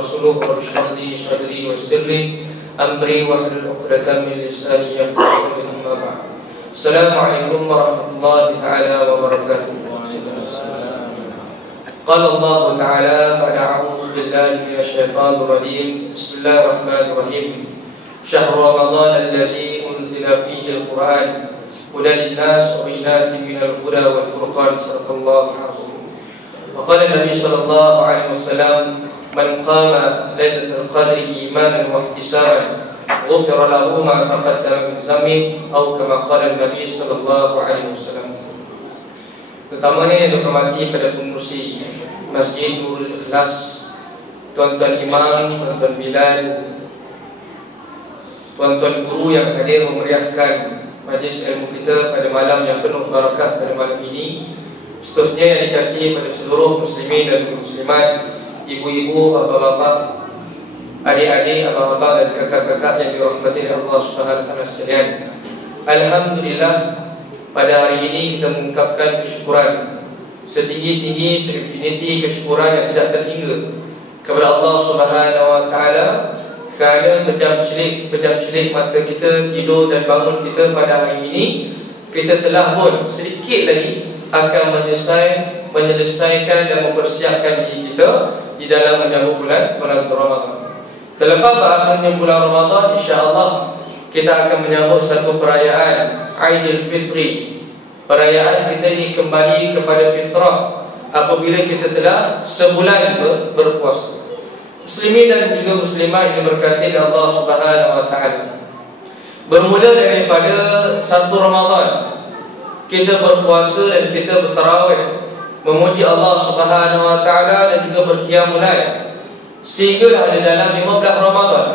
ورسوله رب اشرح لي صدري ويسر لي أمري واحلل عقدة من لساني يفقهوا قولي أما بعد. السلام عليكم ورحمة الله تعالى وبركاته. قال الله تعالى بعد أعوذ بالله من الشيطان الرجيم بسم الله الرحمن الرحيم شهر رمضان الذي أنزل فيه القرآن هدى للناس وبينات من الهدى والفرقان صدق الله العظيم. وقال النبي صلى الله عليه وسلم من قام ليلة القدر إيمانا واحتسابا غفر له ما تقدم من ذنبه أو كما قال النبي صلى الله عليه وسلم. Pertamanya yang dihormati pada pengurusi Masjid Nurul Ikhlas, tuan-tuan imam, tuan-tuan Bilal, tuan-tuan guru yang hadir memeriahkan majlis ilmu kita pada malam yang penuh barakah pada malam ini. Seterusnya yang dikasihi pada seluruh muslimin dan muslimat, ibu-ibu, bapa-bapa, adik-adik, abang-abang dan kakak-kakak yang dirahmati oleh Allah Subhanahu wa taala sekalian. Alhamdulillah, pada hari ini kita mengungkapkan kesyukuran setinggi-tinggi, seinfinity kesyukuran yang tidak terhingga kepada Allah Subhanahu wa taala kerana pejam-celik mata kita tidur dan bangun kita pada hari ini, kita telah pun sedikit lagi akan menyelesaikan dan mempersiapkan diri kita di dalam menyambut bulan Ramadan. Selepas berakhirnya bulan Ramadan, insya-Allah kita akan menyambut satu perayaan Aidil Fitri. Perayaan kita ini kembali kepada fitrah apabila kita telah sebulan berpuasa. Muslimin dan juga muslimat yang diberkati oleh Allah Subhanahu wa taala. Bermula daripada 1 Ramadan kita berpuasa dan kita bertarawih memuji Allah Subhanahu wa taala dan juga berqiyamul lail sehingga ada dalam 15 Ramadan.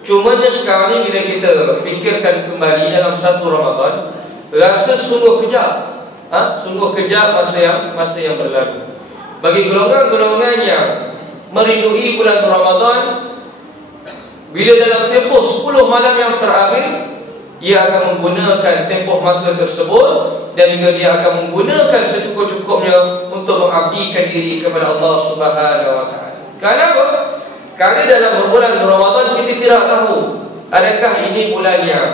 Cumanya sekarang ni bila kita fikirkan kembali dalam 1 Ramadan, rasa sungguh kejap. Sungguh kejap masa yang berlalu. Bagi golongan-golongan yang merindui bulan Ramadan, bila dalam tempoh 10 malam yang terakhir, ia akan menggunakan tempoh masa tersebut dan juga dia akan menggunakan secukup-cukupnya untuk mengabdikan diri kepada Allah Subhanahu wa taala. Kenapa? Kerana dalam bulan Ramadan kita tidak tahu adakah ini bulan yang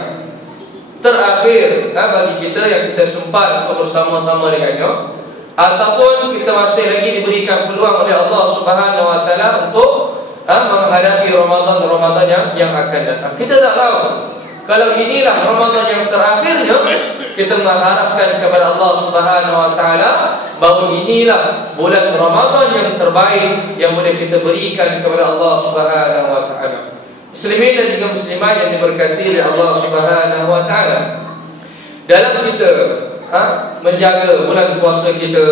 terakhir bagi kita yang kita sempat untuk bersama-sama dengannya, ataupun kita masih lagi diberikan peluang oleh Allah Subhanahu wa taala untuk menghadapi Ramadan yang akan datang. Kita tak tahu. Kalau inilah Ramadan yang terakhirnya, kita mengharapkan kepada Allah Subhanahu wa taala bahawa inilah bulan Ramadan yang terbaik yang boleh kita berikan kepada Allah Subhanahu wa taala. Muslimin dan juga muslimat yang diberkati oleh Allah Subhanahu wa taala, dalam kita menjaga bulan puasa kita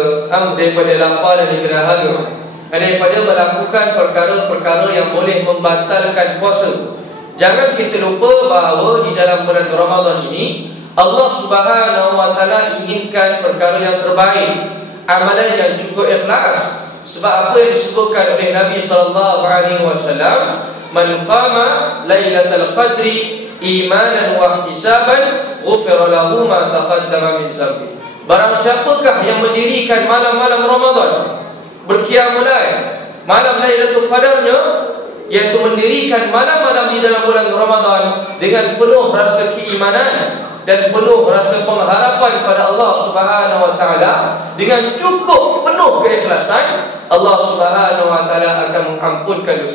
daripada lapar dan dahaga, daripada melakukan perkara-perkara yang boleh membatalkan puasa, jangan kita lupa bahawa di dalam bulan Ramadan ini Allah Subhanahu wa taala inginkan perkara yang terbaik, amalan yang cukup ikhlas. Sebab apa yang disebutkan oleh Nabi sallallahu alaihi wasallam, man qama lailatul qadri imanan wa ihtisaban ghufira lahu ma taqaddama min dhanbi. Barang siapakah yang mendirikan malam-malam Ramadan, berqiyamul lail, malam Lailatul Qadarnya, iaitu mendirikan malam-malam di dalam bulan Ramadan dengan penuh rasa keimanan dan penuh rasa pengharapan pada Allah Subhanahu wa taala, dengan cukup penuh keikhlasan, Allah Subhanahu wa taala akan mengampunkan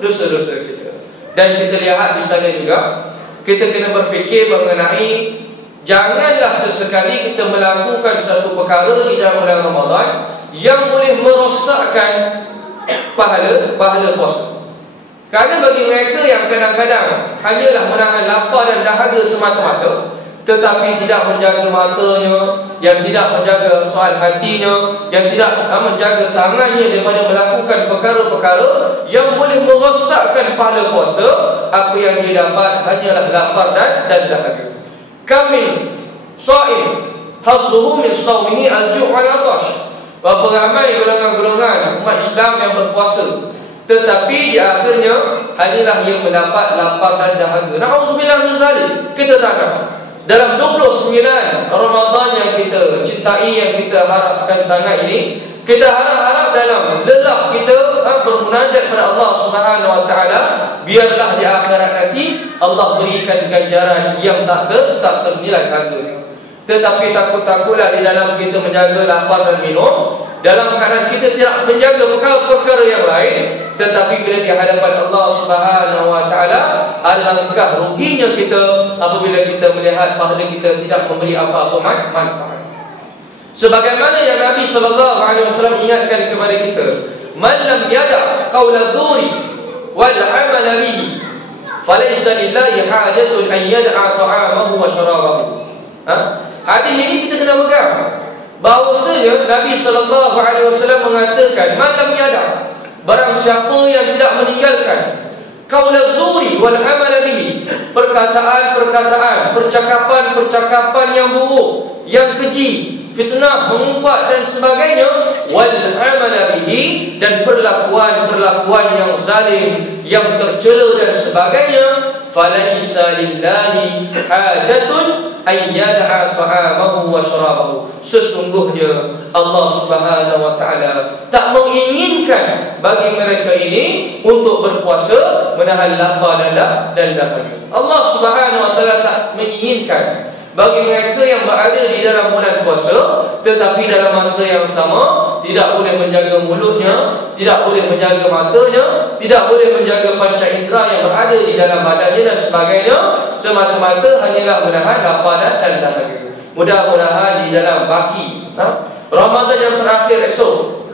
dosa-dosa kita. Dan kita lihat di sana juga, kita kena berfikir mengenai janganlah sesekali kita melakukan satu perkara di dalam bulan Ramadan yang boleh merosakkan pahala puasa. Kerana bagi mereka yang kadang-kadang hanyalah menahan lapar dan dahaga semata-mata, tetapi tidak menjaga matanya, yang tidak menjaga soal hatinya, yang tidak menjaga tangannya daripada melakukan perkara-perkara yang boleh merosakkan pahala puasa, apa yang dia dapat hanyalah lapar dan dahaga. Kami sha'im hazzuhu min shawmihi al-ju' wal 'atash. Berapa ramai golongan-golongan umat Islam yang berpuasa, tetapi di akhirnya hanyalah yang mendapat lapar dan dahaga. Na'udzubillah min zalik. Kita tak nak dalam 29 Ramadan yang kita cintai, yang kita harapkan sangat ini, kita harap-harap dalam lelah kita bermunajat pada Allah Subhanahu wa taala, biarlah di akhirat nanti Allah berikan ganjaran yang tak ternilai harganya. Tetapi takut-takutlah di dalam kita menjaga lapar dan minum, dalam keadaan kita tidak menjaga perkara-perkara yang lain, tetapi bila di hadapan Allah Subhanahu wa taala, alangkah ruginya kita apabila kita melihat pahala kita tidak memberi apa-apa manfaat. Sebagaimana yang Nabi sallallahu alaihi wasallam ingatkan kepada kita, man lam yada qaula dzuri wal amal bihi falaysa lillahi hajatun an yad'a ta'amahu wa sharabahu. Hadis ini kita kena pegang bahawasanya Nabi sallallahu alaihi wasallam mengatakan, man lam yada, barang siapa yang tidak meninggalkan qaula dzuri wal amal bihi, perkataan-perkataan, percakapan-percakapan yang buruk, yang keji, fitnah, mengumpat dan sebagainya, wal amal bihi, dan perlakuan yang zalim, yang tercela dan sebagainya, falaisa lillahi hajatun ayyada'a ta'amahu wa syarabahu. Sesungguhnya Allah Subhanahu wa taala tak menginginkan bagi mereka ini untuk berpuasa, menahan lapar dan dahaga. Allah Subhanahu wa taala tak menginginkan bagi mereka yang berada di dalam bulan puasa, tetapi dalam masa yang sama tidak boleh menjaga mulutnya, tidak boleh menjaga matanya, tidak boleh menjaga panca indera yang berada di dalam badannya dan sebagainya, semata-mata hanyalah menahan lapar dan dahaga. Mudah-mudahan di dalam baki Ramadan yang terakhir esok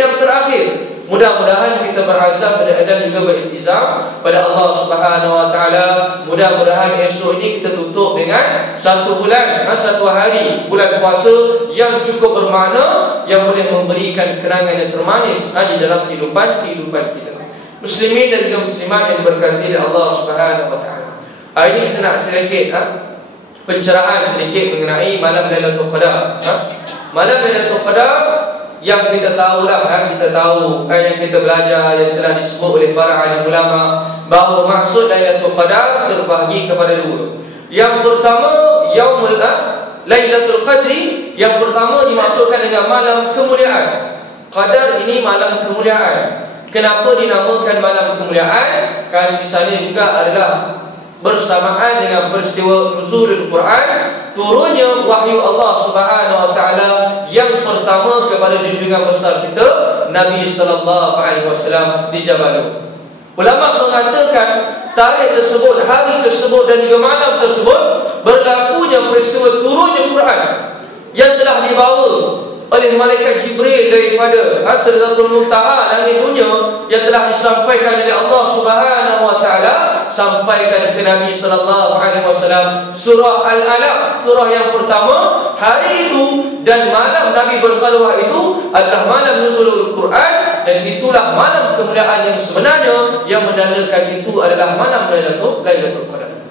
yang terakhir, mudah-mudahan kita berazam dan juga beriltizam pada Allah Subhanahu wa taala. Mudah-mudahan esok ini kita tutup dengan satu bulan, satu hari bulan puasa yang cukup bermakna, yang boleh memberikan kenangan yang termanis di dalam kehidupan kita. Muslimin dan juga muslimat yang diberkati oleh Allah Subhanahu wa taala. Hari ini kita nak sedikit pencerahan sedikit mengenai malam Lailatul Qadar. Malam Lailatul Qadar yang kita tahulah, kita tahu yang kita belajar, yang telah disebut oleh para alim ulama, bahawa maksud Lailatul Qadar terbahagi kepada dua. Yang pertama, Yaumul Lailatul Qadri, yang pertama dimaksudkan dengan malam kemuliaan. Qadar ini malam kemuliaan. Kenapa dinamakan malam kemuliaan? Kerana di sana juga adalah bersamaan dengan peristiwa nuzulul Quran, turunnya wahyu Allah Subhanahu wa taala yang pertama kepada junjungan besar kita Nabi sallallahu alaihi wasallam di Jabal Nur. Ulama mengatakan tarikh tersebut, hari tersebut dan juga malam tersebut berlakunya peristiwa turunnya Quran yang telah dibawa oleh malaikat Jibril daripada Sidratul Muntaha, langit dunia, yang telah disampaikan oleh Allah Subhanahu wa taala sampaikan ke Nabi sallallahu alaihi wasallam. Surah Al-Alaq, surah yang pertama, hari itu dan malam Nabi berkhalwah itu adalah malam nuzulul Quran, dan itulah malam kemuliaan yang sebenarnya, yang menandakan itu adalah malam Lailatul Qadar.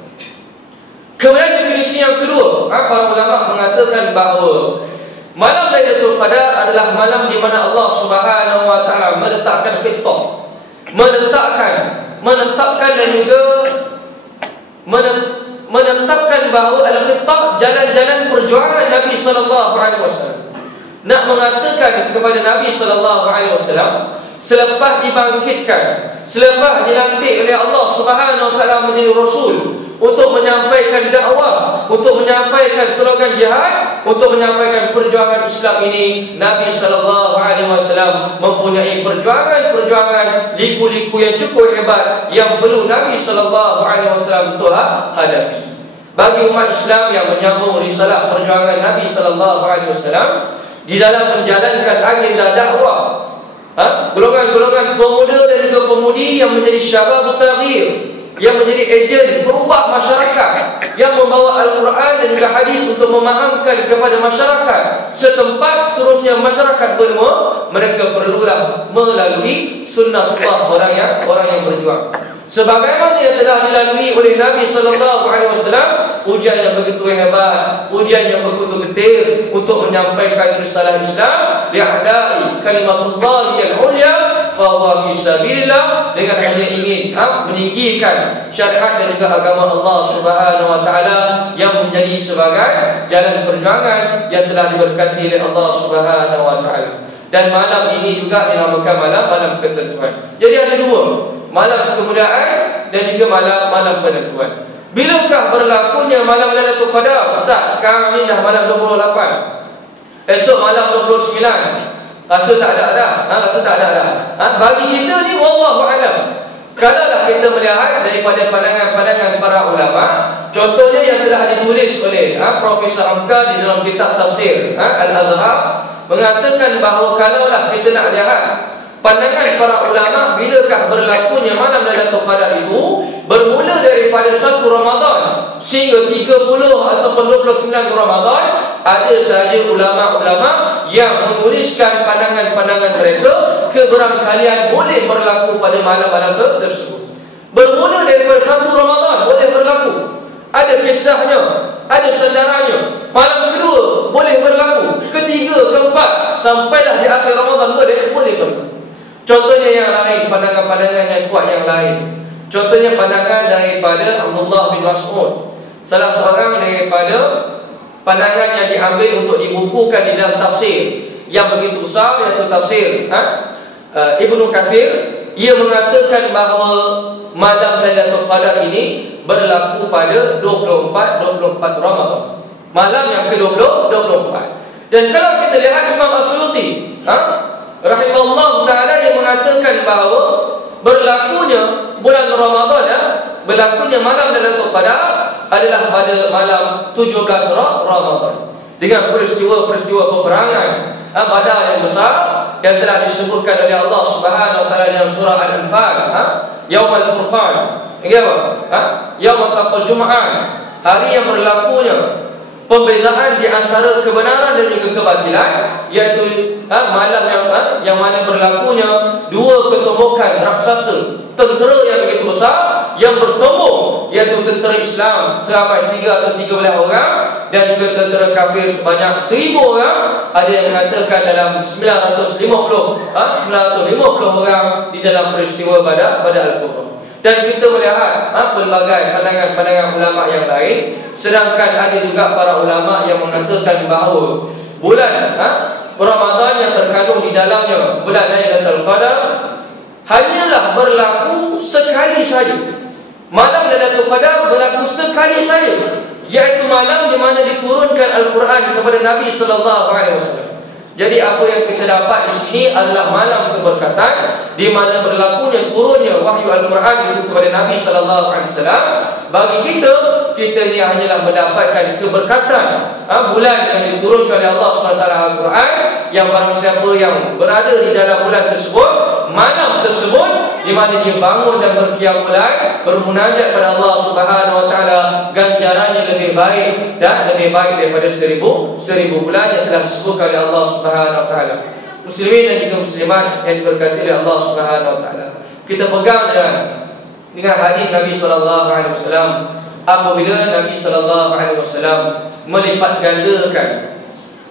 Kemudian definisi yang kedua, para ulama mengatakan bahawa malam Lailatul Qadar adalah malam di mana Allah Subhanahu wa taala meletakkan khitah, menetapkan dan juga menetapkan bahawa al-khitah, jalan-jalan perjuangan Nabi sallallahu alaihi wasallam. Nak mengatakan kepada Nabi sallallahu alaihi wasallam, selepas dibangkitkan, selepas dilantik oleh Allah Subhanahu wa taala menjadi rasul untuk menyampaikan dakwah, untuk menyampaikan slogan jihad, untuk menyampaikan perjuangan Islam ini, Nabi sallallahu alaihi wasallam mempunyai perjuangan liku-liku yang cukup hebat yang perlu Nabi sallallahu alaihi wasallam untuk hadapi. Bagi umat Islam yang menyambung risalah perjuangan Nabi sallallahu alaihi wasallam di dalam menjalankan agenda dakwah, golongan-golongan pemuda dan juga pemudi yang menjadi syabab taghyir, yang menjadi ejen perubah masyarakat, yang membawa Al-Quran dan juga hadis untuk memahamkan kepada masyarakat setempat, seterusnya masyarakat benua, mereka perlulah melalui sunnatullah orang yang berjuang. Sebagaimana yang telah dilalui oleh Nabi sallallahu alaihi wasallam, ujian yang begitu hebat, ujian yang begitu getir untuk menyampaikan risalah Islam, li'adai kalimatullah al-ulya fa huwa fi sabilillah, dengan hanya ingin meninggikan syariat dan juga agama Allah Subhanahu wa taala yang menjadi sebagai jalan perjuangan yang telah diberkati oleh Allah Subhanahu wa taala. Dan malam ini juga dinamakan malam ketentuan. Jadi ada dua, malam kemuliaan dan juga malam penentuan. Bilakah berlakunya malam Lailatul Qadar? Ustaz, sekarang ni dah malam 28. Esok malam 29. Rasa tak ada dah. Rasa tak ada dah. Bagi kita ni wallahu alam. Kalaulah kita melihat daripada pandangan-pandangan para ulama, contohnya yang telah ditulis oleh Profesor Hamka di dalam kitab tafsir Al-Azhar, mengatakan bahawa kalaulah kita nak lihat pandangan para ulama, bilakah berlakunya malam Lailatul Qadar itu, bermula daripada 1 Ramadan sehingga 30 ataupun 29 Ramadan, ada sahaja ulama-ulama yang menuliskan pandangan-pandangan mereka keberangkalian boleh berlaku pada malam-malam tersebut. Bermula daripada 1 Ramadan boleh berlaku, ada kisahnya, ada sejarahnya. Malam kedua boleh berlaku, ketiga, keempat, sampailah di akhir Ramadan boleh berlaku. Contohnya yang lain, pandangan-pandangan yang kuat yang lain. Contohnya pandangan daripada Abdullah bin Mas'ud, salah seorang daripada pandangan yang diambil untuk dibukukan di dalam tafsir yang begitu besar, iaitu tafsir Ibnu Katsir. Ia mengatakan bahawa malam Lailatul Qadar ini berlaku pada 24 Ramadan, malam yang ke-24. Dan kalau kita lihat Imam As-Suyuti rahimahullah ta'ala, yang mengatakan bahawa berlakunya bulan Ramadan, berlakunya malam Lailatul Qadar adalah pada malam 17 Ramadan, dengan peristiwa-peristiwa peperangan Badar yang besar yang telah disebutkan oleh Allah Subhanahu wa taala dalam surah Al-Anfal, Yaumul Furqan, Yaumul Taqal Jum'ah, hari yang berlakunya pembezaan di antara kebenaran dan juga kebatilan, iaitu malam yang mana berlakunya dua ketumbukan raksasa, tentera yang begitu besar yang bertemu, iaitu tentera Islam seramai 3 atau 13 orang dan juga tentera kafir sebanyak 1000 orang. Ada yang mengatakan dalam 950 orang di dalam peristiwa Badar Al-Kubra. Dan kita melihat pelbagai pandangan-pandangan ulama yang lain. Sedangkan ada juga para ulama yang mengatakan bahawa bulan Ramadan yang terkandung di dalamnya bulan Lailatul Qadar hanyalah berlaku sekali saja. Malam Lailatul Qadar berlaku sekali saja, iaitu malam di mana diturunkan Al-Quran kepada Nabi sallallahu alaihi wasallam. Jadi apa yang kita dapat di sini adalah malam keberkatan di mana berlakunya turunnya wahyu Al-Quran itu kepada Nabi sallallahu alaihi wasallam. Bagi kita ni hanyalah mendapatkan keberkatan bulan yang diturunkan oleh Allah SWT Al-Quran, yang barang siapa yang berada di dalam bulan tersebut, malam tersebut, di mana dia bangun dan berqiyamul lail, bermunajat pada Allah Subhanahu wa taala, ganjarannya lebih baik dan lebih baik daripada 1000 bulan yang telah disebutkan oleh Allah Subhanahu wa taala. Muslimin dan juga muslimat yang diberkati oleh Allah Subhanahu wa taala, kita pegang dengan hadis Nabi sallallahu alaihi wasallam, apabila Nabi sallallahu alaihi wasallam melipat gandakan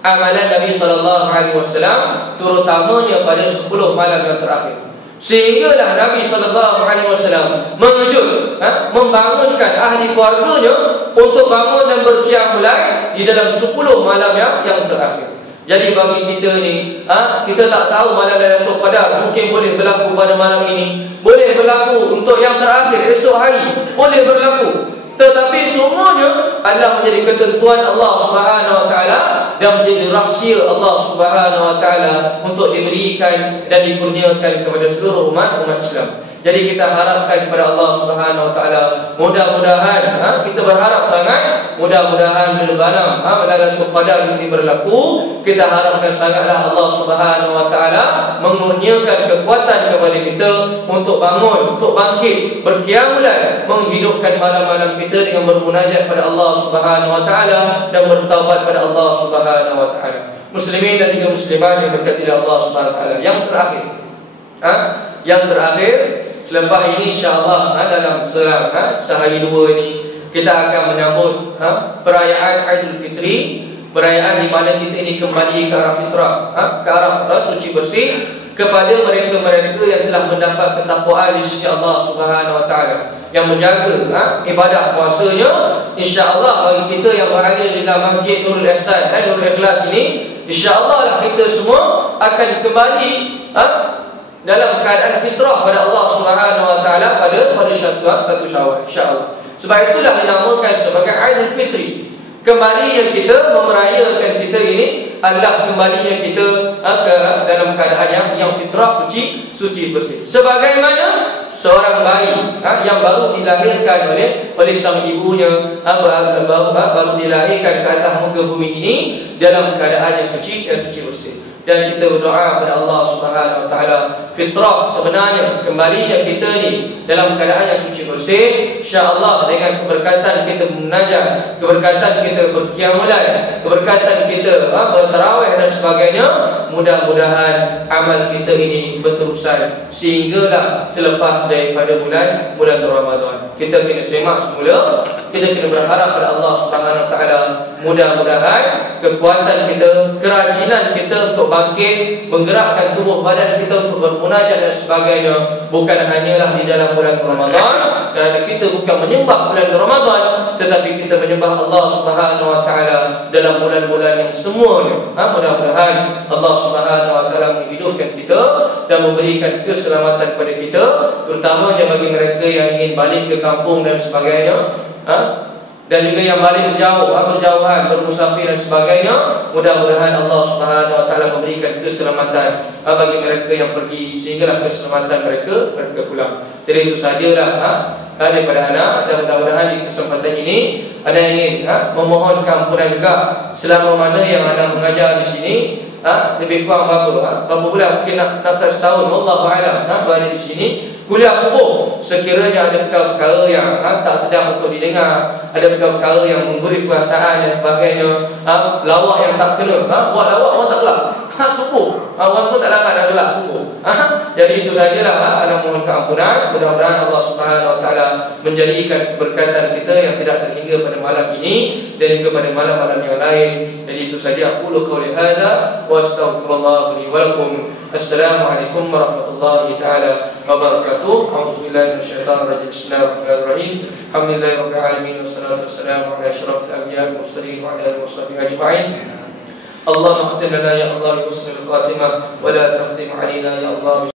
amalan Nabi sallallahu alaihi wasallam, terutamanya pada 10 malam yang terakhir, sehinggalah Nabi sallallahu alaihi wasallam mengejut, membangunkan ahli keluarganya untuk bangun dan berqiyamul lail di dalam 10 malam yang terakhir. Jadi bagi kita ni, kita tak tahu malam Lailatul Qadar mungkin boleh berlaku pada malam ini, boleh berlaku untuk yang terakhir esok hari, boleh berlaku. Tetapi semuanya adalah menjadi ketentuan Allah Subhanahu wa taala dan menjadi rahsia Allah Subhanahu wa taala untuk diberikan dan dikurniakan kepada seluruh umat Islam. Jadi kita harapkan kepada Allah Subhanahu wa taala, mudah-mudahan kita berharap sangat, mudah-mudahan bila malam Lailatul Qadar ini berlaku, kita harapkan sangatlah Allah Subhanahu wa taala mengurniakan kekuatan kepada kita untuk bangun, untuk bangkit, berqiyamul lail, menghidupkan malam-malam kita dengan bermunajat pada Allah Subhanahu wa taala dan bertaubat pada Allah Subhanahu wa taala. Muslimin dan juga muslimat yang berkati Allah Subhanahu wa taala, yang terakhir, selepas ini insya-Allah dalam sehari dua ini kita akan menyambut perayaan Aidul Fitri, perayaan di mana kita ini kembali ke arah fitrah, ke arah suci bersih, kepada mereka-mereka yang telah mendapat ketakwaan di sisi Allah Subhanahu Wa Taala, yang menjaga ibadah puasanya. InsyaAllah bagi kita yang berada di dalam Masjid Nurul Ihsan dan Nurul Ikhlas ini, InsyaAllah lah kita semua akan kembali dalam keadaan fitrah pada Allah Subhanahu Wa Taala pada satu Syawal, insyaAllah. Sebab itulah dinamakan sebagai Aidul Fitri. Kembalinya kita, memerayakan kita ini adalah kembalinya kita ke dalam keadaan yang fitrah, suci bersih. Sebagaimana seorang bayi yang baru dilahirkan oleh sang ibunya, baru dilahirkan ke atas muka bumi ini dalam keadaan yang suci bersih. Dan kita berdoa kepada Allah Subhanahu Wa Taala, fitrah sebenarnya kembalinya kita ni dalam keadaan yang suci bersih. InsyaAllah dengan keberkatan kita munajat, keberkatan kita berqiyamulan, keberkatan kita bertarawih dan sebagainya, mudah-mudahan amal kita ini berterusan sehinggalah selepas daripada bulan Ramadan. Kita kena semak semula, kita kena berharap pada Allah Subhanahu Wa Taala, mudah-mudahan kekuatan kita, kerajinan kita untuk bangkit, menggerakkan tubuh badan kita untuk bermunajat dan sebagainya, bukan hanyalah di dalam bulan Ramadan, kerana kita bukan menyembah bulan Ramadan, tetapi kita menyembah Allah Subhanahu Wa Taala dalam bulan-bulan yang semuanya. Mudah-mudahan Allah Subhanahu Wa Taala menghidupkan kita dan memberikan keselamatan kepada kita, terutamanya bagi mereka yang ingin balik ke kampung dan sebagainya, dan juga yang balik berjauhan, bermusafir dan sebagainya. Mudah-mudahan Allah Subhanahu Wa Taala memberikan keselamatan bagi mereka yang pergi, sehinggalah keselamatan mereka pulang. Jadi itu sahajalah daripada anak, dan mudah-mudahan di kesempatan ini ada ingin memohon ampunan juga selama mana yang anda mengajar di sini. Lebih kurang berapa bulan, mungkin nak setahun, wallahu a'lam, berada di sini kuliah subuh. Sekiranya ada perkara-perkara yang tak sedap untuk didengar, ada perkara-perkara yang menggurih perasaan dan sebagainya, lawak yang tak kena, buat lawak orang tak gelap subuh, orang pun tak larat nak gelap subuh. Jadi itu sajalah, anda mohon keampunan. Mudah-mudahan Allah Subhanahu Wa Taala menjadikan keberkatan kita yang tidak terhingga pada malam ini dan juga pada malam-malam yang lain. Jadi itu saja, aku qauli hadza wa astaghfirullah li wa lakum. Assalamualaikum warahmatullahi taala wabarakatuh. A'udzubillahi minasyaitonir rajim. Bismillahirrahmanirrahim. Alhamdulillahirabbil alamin, wassalatu wassalamu ala asyrafil anbiya'i wal mursalin wa ala alihi washabihi ajma'in. اللهم اختم لنا يا الله بحسن الخاتمة ولا تختم علينا يا الله